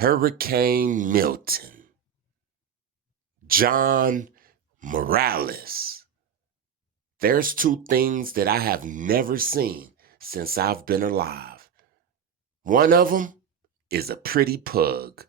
Hurricane Milton, John Morales. There's two things that I have never seen since I've been alive. One of them is a pretty pug.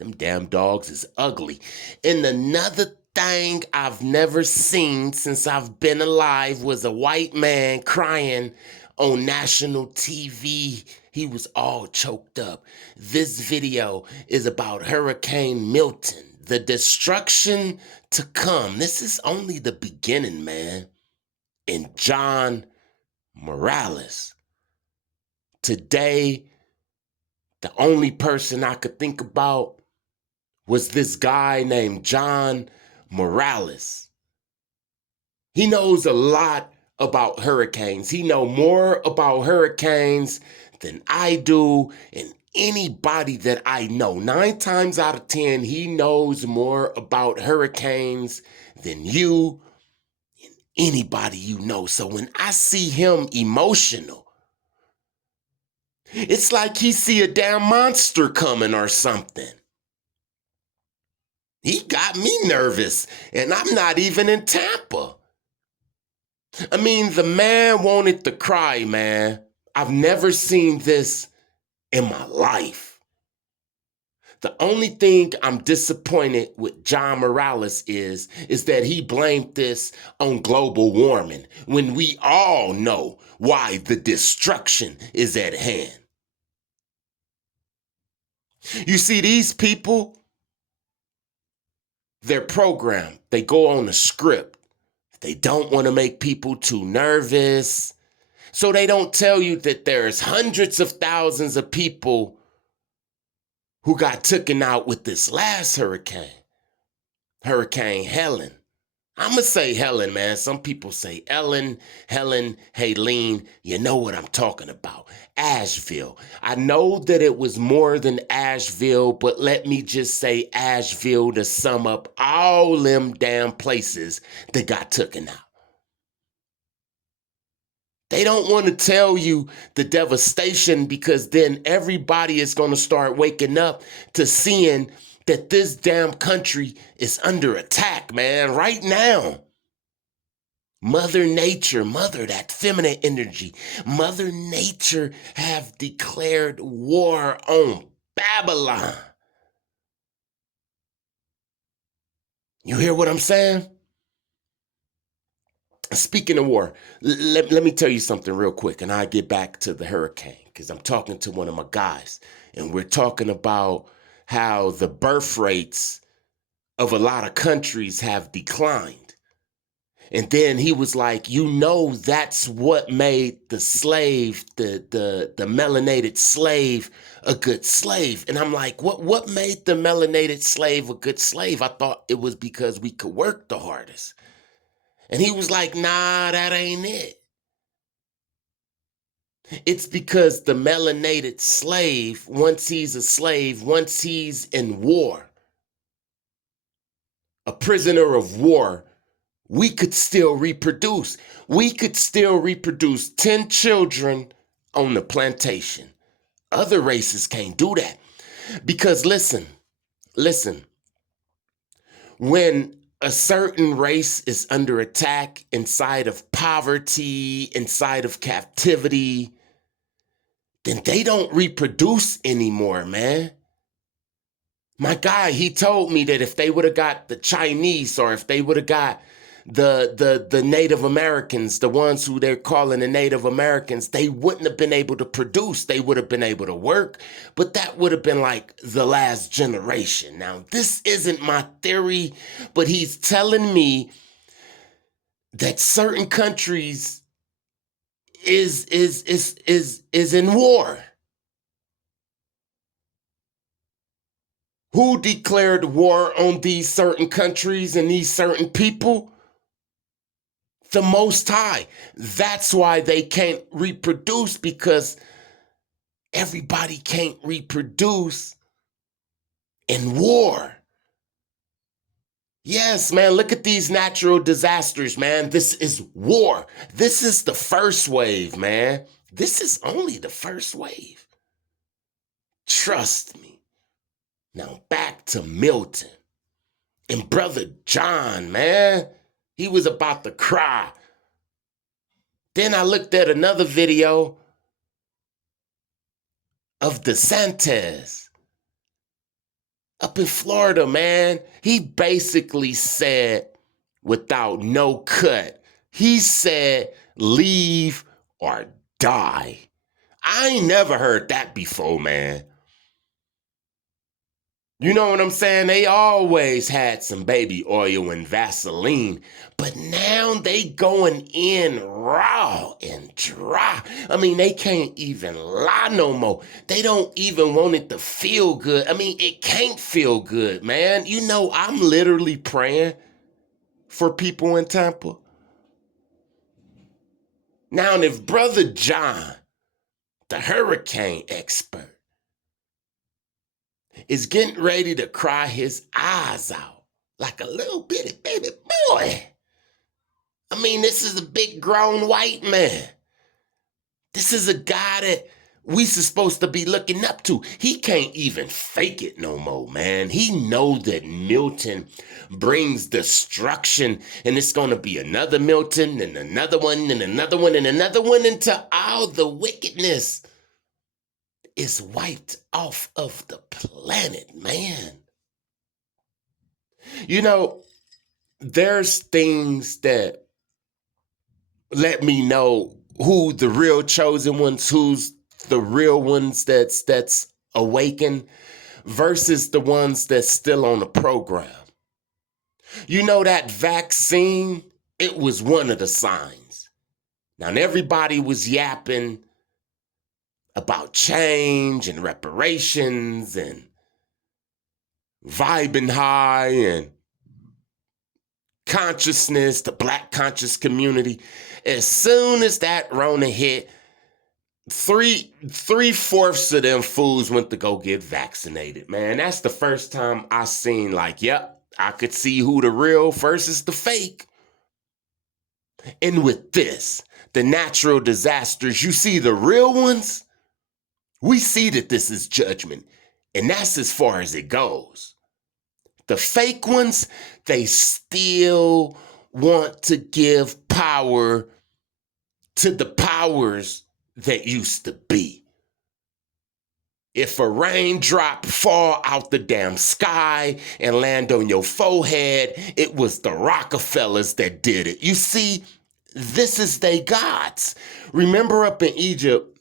Them damn dogs is ugly. And another thing I've never seen since I've been alive was a white man crying on national TV. He was all choked up. This video is about Hurricane Milton, the destruction to come. This is only the beginning, man. And John Morales. Today, the only person I could think about was this guy named John Morales. He knows a lot about hurricanes. He knows more about hurricanes than I do and anybody that I know. 9 times out of 10, he knows more about hurricanes than you and anybody you know. So when I see him emotional, it's like he see a damn monster coming or something. He got me nervous, and I'm not even in Tampa. I mean, the man wanted to cry, man. I've never seen this in my life. The only thing I'm disappointed with John Morales is that he blamed this on global warming when we all know why the destruction is at hand. You see, these people, they're programmed. They go on a script. They don't want to make people too nervous. So they don't tell you that there's hundreds of thousands of people who got taken out with this last hurricane, Hurricane Helen. I'm going to say Helen, man. Some people say Ellen, Helen, Helene. You know what I'm talking about. Asheville. I know that it was more than Asheville, but let me just say Asheville to sum up all them damn places that got taken out. They don't want to tell you the devastation because then everybody is going to start waking up to seeing that this damn country is under attack, man, right now. Mother Nature, that feminine energy, Mother Nature have declared war on Babylon. You hear what I'm saying? Speaking of war, let me tell you something real quick, and I'll get back to the hurricane because I'm talking to one of my guys, and we're talking about how the birth rates of a lot of countries have declined. And then he was like, you know, that's what made the slave, the melanated slave, a good slave. And I'm like, what made the melanated slave a good slave? I thought it was because we could work the hardest. And he was like, nah, that ain't it. It's because the melanated slave, once he's a slave, once he's in war, a prisoner of war, we could still reproduce. We could still reproduce 10 children on the plantation. Other races can't do that. Because listen, when a certain race is under attack inside of poverty, inside of captivity, then they don't reproduce anymore, man. My guy, he told me that if they would have got the Chinese or if they would have got the Native Americans, the ones who they're calling the Native Americans, they wouldn't have been able to produce. They would have been able to work, but that would have been like the last generation. Now, this isn't my theory, but he's telling me that certain countries is in war. Who declared war on these certain countries and these certain people? The Most High. That's why they can't reproduce, because everybody can't reproduce in war. Yes, man, look at these natural disasters, man. This is war. This is the first wave, man. This is only the first wave. Trust me. Now back to Milton. And Brother John, man, he was about to cry. Then I looked at another video of DeSantis up in Florida, man. He basically said, without no cut, he said, leave or die. I ain't never heard that before, man. You know what I'm saying? They always had some baby oil and Vaseline, but now they going in raw and dry. I mean, they can't even lie no more. They don't even want it to feel good. I mean, it can't feel good, man. You know, I'm literally praying for people in Tampa. Now, if Brother John, the hurricane expert, is getting ready to cry his eyes out like a little bitty baby boy. I mean, this is a big grown white man. This is a guy that we supposed to be looking up to. He can't even fake it no more, man. He know that Milton brings destruction, and it's going to be another Milton and another one and another one and another one until all the wickedness is wiped off of the planet, man. You know, there's things that let me know who the real chosen ones, who's the real ones that's awakened versus the ones that's still on the program. You know, that vaccine, it was one of the signs. Now, everybody was yapping about change and reparations and vibing high and consciousness, the Black conscious community. As soon as that Rona hit, three-fourths of them fools went to go get vaccinated, man. That's the first time I seen like, yep, I could see who the real versus the fake. And with this, the natural disasters, you see the real ones, we see that this is judgment. And that's as far as it goes. The fake ones, they still want to give power to the powers that used to be. If a raindrop fall out the damn sky and land on your forehead, it was the Rockefellers that did it. You see, this is they gods. Remember up in Egypt,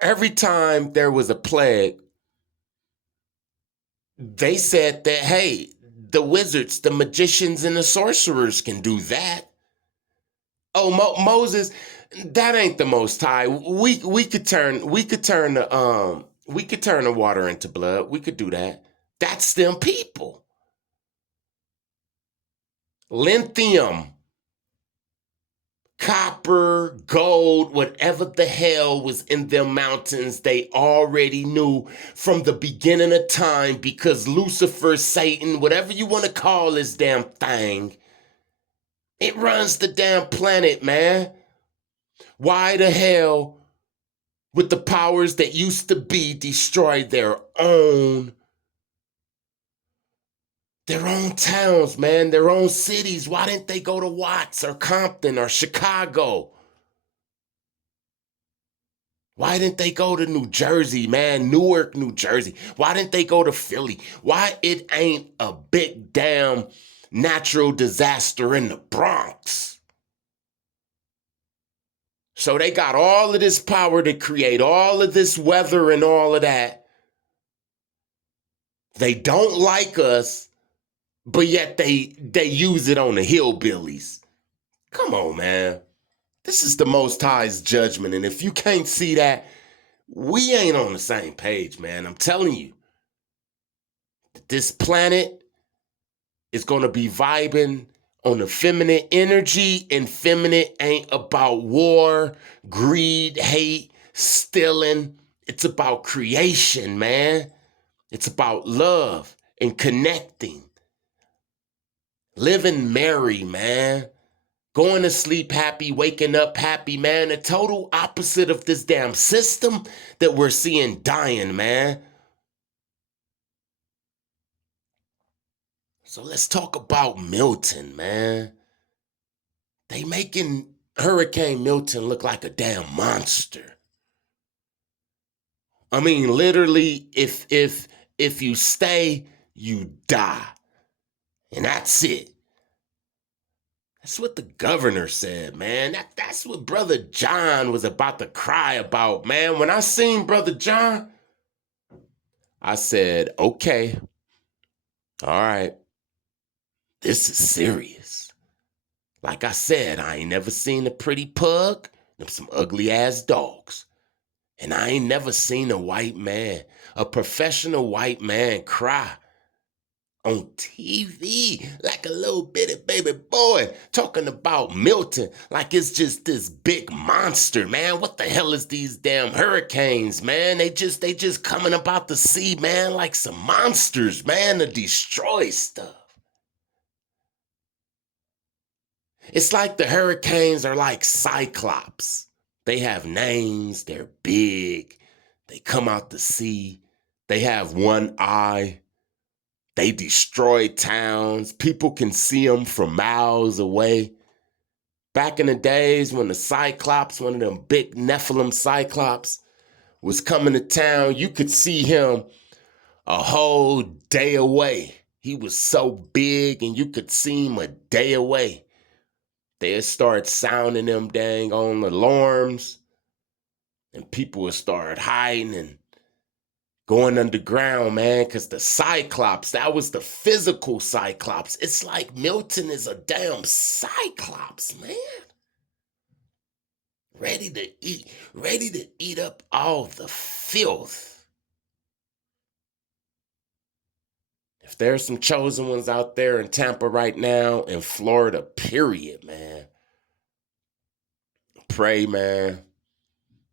every time there was a plague, they said that, hey, the wizards, the magicians, and the sorcerers can do that. Oh, Moses, that ain't the Most High. We could turn the water into blood. We could do that. That's them people. Lithium, copper, gold, whatever the hell was in them mountains, they already knew from the beginning of time, because Lucifer, Satan, whatever you want to call this damn thing, it runs the damn planet, man. Why the hell would the powers that used to be destroy their own towns, man, their own cities? Why didn't they go to Watts or Compton or Chicago? Why didn't they go to New Jersey, man? Newark, New Jersey. Why didn't they go to Philly? Why it ain't a big damn natural disaster in the Bronx? So they got all of this power to create all of this weather and all of that. They don't like us, but yet they use it on the hillbillies. Come on, man. This is the Most High's judgment. And if you can't see that, we ain't on the same page, man. I'm telling you. This planet is going to be vibing on the feminine energy, and feminine ain't about war, greed, hate, stealing. It's about creation, man. It's about love and connecting. Living merry, man. Going to sleep happy, waking up happy, man. The total opposite of this damn system that we're seeing dying, man. So let's talk about Milton, man. They making Hurricane Milton look like a damn monster. I mean, literally, if you stay, you die. And that's it. That's what the governor said, man. That's what Brother John was about to cry about, man. When I seen Brother John, I said, okay, all right, this is serious. Like I said, I ain't never seen a pretty pug, them some ugly ass dogs. And I ain't never seen a white man, a professional white man cry on TV like a little bitty baby boy talking about Milton like it's just this big monster, man. What the hell is these damn hurricanes, man? They just coming about the sea, man, like some monsters, man, to destroy stuff. It's like the hurricanes are like Cyclops. They have names, they're big, they come out the sea, they have one eye. They destroy towns. People can see them from miles away. Back in the days when the Cyclops, one of them big Nephilim Cyclops, was coming to town, you could see him a whole day away. He was so big and you could see him a day away. They'd start sounding them dang on alarms and people would start hiding and going underground, man, because the Cyclops, that was the physical Cyclops. It's like Milton is a damn Cyclops, man. Ready to eat up all the filth. If there's some chosen ones out there in Tampa right now, in Florida, period, man. Pray, man.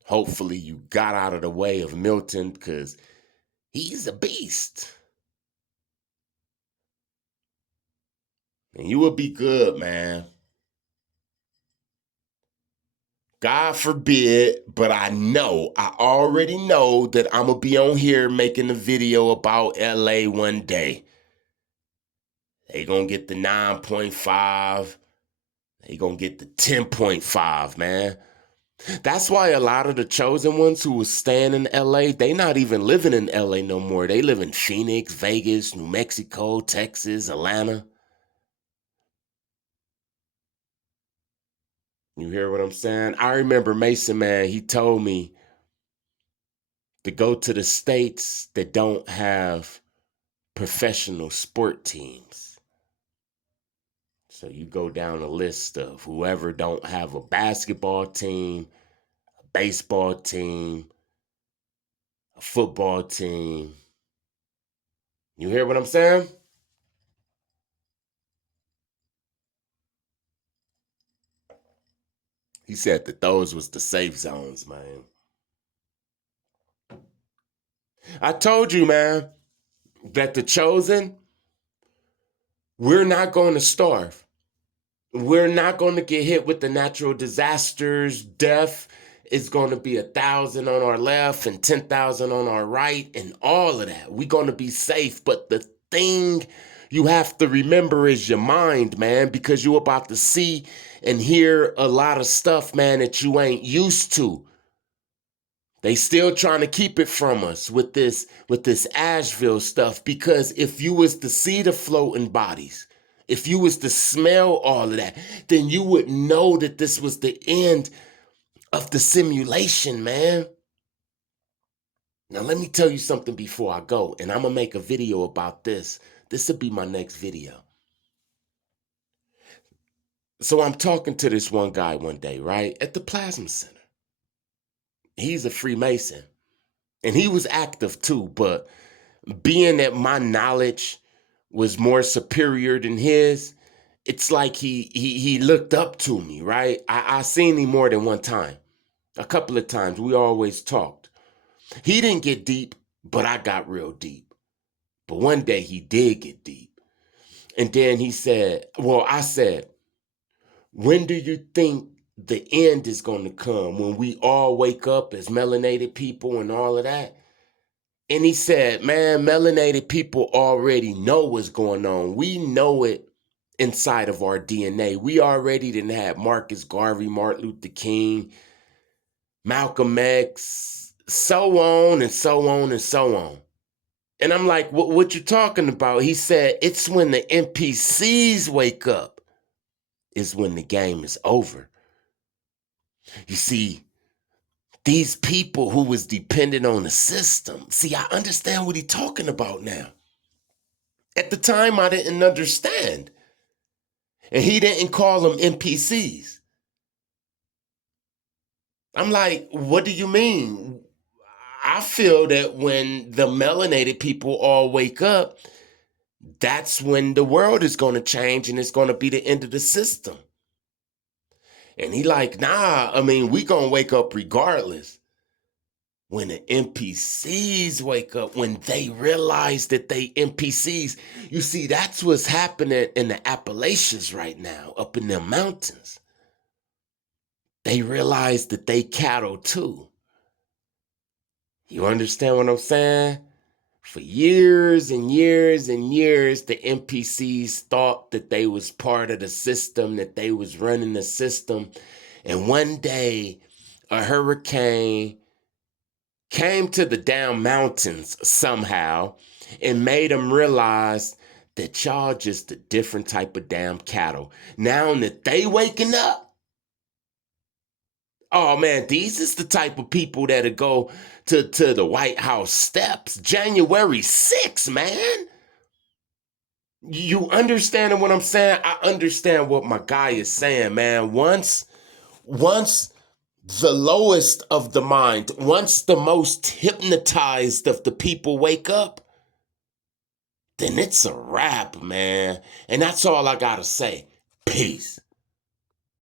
Hopefully you got out of the way of Milton because he's a beast. And you will be good, man. God forbid, but I already know that I'm going to be on here making a video about LA one day. They going to get the 9.5. They going to get the 10.5, man. That's why a lot of the chosen ones who was staying in LA, they not even living in LA no more. They live in Phoenix, Vegas, New Mexico, Texas, Atlanta. You hear what I'm saying? I remember Mason, man, he told me to go to the states that don't have professional sport teams. So you go down a list of whoever don't have a basketball team, a baseball team, a football team. You hear what I'm saying? He said that those was the safe zones, man. I told you, man, that the chosen, we're not going to starve. We're not going to get hit with the natural disasters. Death is going to be 1,000 on our left and 10,000 on our right and all of that. We're going to be safe. But the thing you have to remember is your mind, man, because you're about to see and hear a lot of stuff, man, that you ain't used to. They still trying to keep it from us with this Asheville stuff, because if you was to see the floating bodies, if you was to smell all of that, then you would know that this was the end of the simulation, man. Now, let me tell you something before I go, and I'm going to make a video about this. This will be my next video. So I'm talking to this one guy one day, right, at the Plasma Center. He's a Freemason, and he was active too, but being that my knowledge was more superior than his, it's like he looked up to me, right? I seen him more than one time. A couple of times. We always talked. He didn't get deep, but I got real deep. But one day he did get deep. And then he said, well, I said, when do you think the end is going to come? When we all wake up as melanated people and all of that? And he said, man, melanated people already know what's going on. We know it inside of our DNA. We already didn't have Marcus Garvey, Martin Luther King, Malcolm X, so on and so on and so on. And I'm like, what you talking about? He said, it's when the NPCs wake up is when the game is over. You see, these people who was dependent on the system. See, I understand what he's talking about now. At the time, I didn't understand. And he didn't call them NPCs. I'm like, what do you mean? I feel that when the melanated people all wake up, that's when the world is going to change and it's going to be the end of the system. And he like, nah, I mean, we going to wake up regardless. When the NPCs wake up, when they realize that they NPCs, you see, that's what's happening in the Appalachians right now, up in the mountains. They realize that they cattle too. You understand what I'm saying? For years and years and years, the NPCs thought that they was part of the system, that they was running the system. And one day, a hurricane came to the down mountains somehow and made them realize that y'all just a different type of damn cattle. Now that they waking up, oh man, these is the type of people that'll go to the White House steps January 6th, man. You understanding what I'm saying? I understand what my guy is saying, man. Once the lowest of the mind, once the most hypnotized of the people wake up, then it's a wrap, man. And that's all I gotta say. Peace.